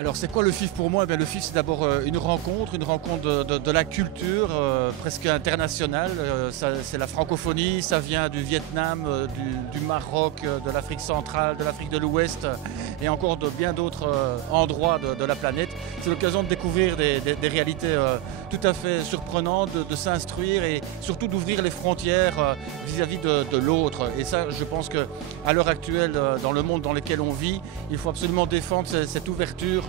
Alors c'est quoi le FIF pour moi? Le FIF c'est d'abord une rencontre de la culture presque internationale. C'est la francophonie, ça vient du Vietnam, du Maroc, de l'Afrique centrale, de l'Afrique de l'Ouest et encore de bien d'autres endroits de la planète. C'est l'occasion de découvrir des réalités tout à fait surprenantes, de s'instruire et surtout d'ouvrir les frontières vis-à-vis de l'autre. Et ça, je pense qu'à l'heure actuelle, dans le monde dans lequel on vit, il faut absolument défendre cette ouverture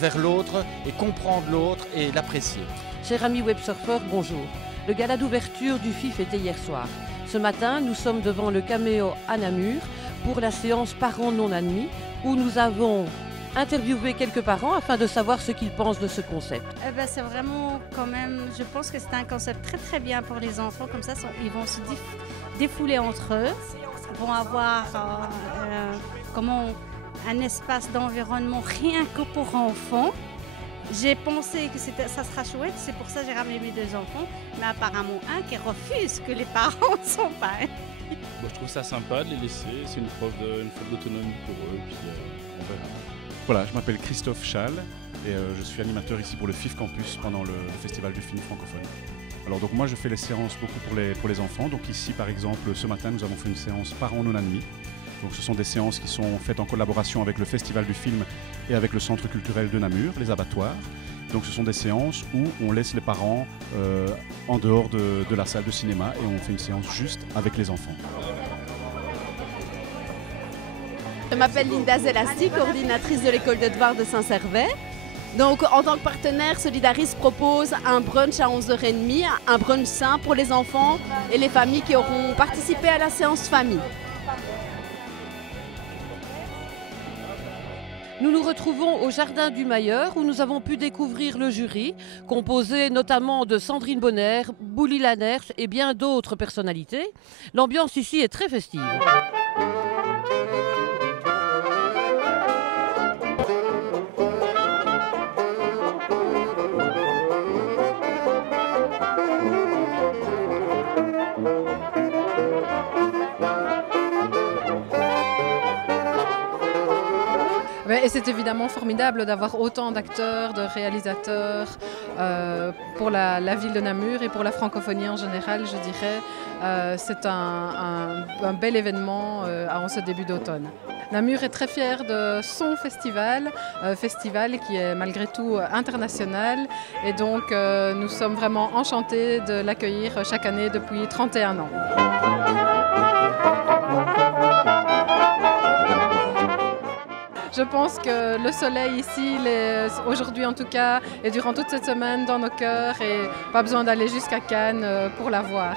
vers l'autre et comprendre l'autre et l'apprécier. Cher ami websurfer, bonjour. Le gala d'ouverture du FIF était hier soir. Ce matin, nous sommes devant le Caméo à Namur pour la séance Parents non admis où nous avons interviewé quelques parents afin de savoir ce qu'ils pensent de ce concept. C'est vraiment quand même, je pense que c'est un concept très très bien pour les enfants, comme ça ils vont se défouler entre eux, ils vont avoir un espace d'environnement rien que pour enfants. J'ai pensé que ça sera chouette, c'est pour ça que j'ai ramené mes 2 enfants, mais apparemment un qui refuse que les parents ne sont pas. Je trouve ça sympa de les laisser, c'est une preuve d'autonomie pour eux, puis on verra. Voilà, je m'appelle Christophe Schall et je suis animateur ici pour le FIF Campus pendant le Festival du film francophone. Alors donc moi je fais les séances beaucoup pour les enfants, donc ici par exemple ce matin nous avons fait une séance Parents non admis. Donc ce sont des séances qui sont faites en collaboration avec le Festival du film et avec le Centre culturel de Namur, les abattoirs. Donc ce sont des séances où on laisse les parents en dehors de la salle de cinéma et on fait une séance juste avec les enfants. Je m'appelle Linda Zelasti, coordinatrice de l'école de devoirs de Saint-Servais. Donc en tant que partenaire, Solidaris propose un brunch à 11h30, un brunch sain pour les enfants et les familles qui auront participé à la séance famille. Nous nous retrouvons au Jardin du Mailleur où nous avons pu découvrir le jury, composé notamment de Sandrine Bonner, Bouli Lanners et bien d'autres personnalités. L'ambiance ici est très festive. Et c'est évidemment formidable d'avoir autant d'acteurs, de réalisateurs pour la ville de Namur et pour la francophonie en général, je dirais. C'est un bel événement en ce début d'automne. Namur est très fier de son festival, festival qui est malgré tout international. Et donc nous sommes vraiment enchantés de l'accueillir chaque année depuis 31 ans. Je pense que le soleil ici, aujourd'hui en tout cas, et durant toute cette semaine dans nos cœurs et pas besoin d'aller jusqu'à Cannes pour la voir.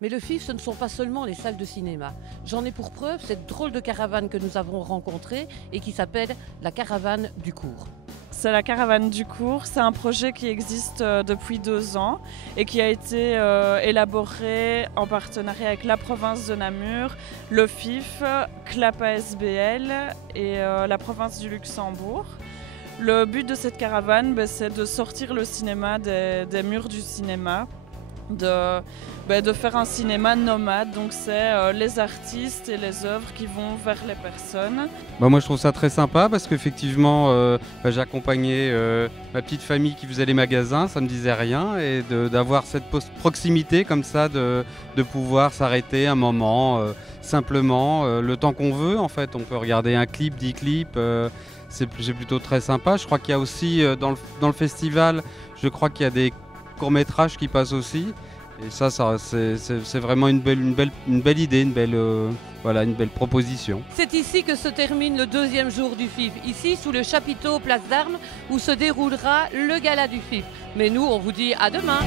Mais le FIF, ce ne sont pas seulement les salles de cinéma. J'en ai pour preuve cette drôle de caravane que nous avons rencontrée et qui s'appelle la caravane du cours. C'est la caravane du cours, c'est un projet qui existe depuis 2 ans et qui a été élaboré en partenariat avec la province de Namur, le FIF, CLAP ASBL et la province du Luxembourg. Le but de cette caravane, c'est de sortir le cinéma des murs du cinéma. De faire un cinéma nomade, donc c'est les artistes et les œuvres qui vont vers les personnes. Moi je trouve ça très sympa parce qu'effectivement j'ai accompagné ma petite famille qui faisait les magasins, ça me disait rien, et d'avoir cette proximité comme ça, de pouvoir s'arrêter un moment, simplement le temps qu'on veut en fait. On peut regarder un clip, 10 clips, c'est plutôt très sympa. Je crois qu'il y a aussi dans le festival, je crois qu'il y a des courts-métrages qui passent aussi. Et ça c'est vraiment une belle idée, une belle proposition. C'est ici que se termine le 2e jour du FIF, ici sous le chapiteau Place d'Armes où se déroulera le gala du FIF. Mais nous, on vous dit à demain.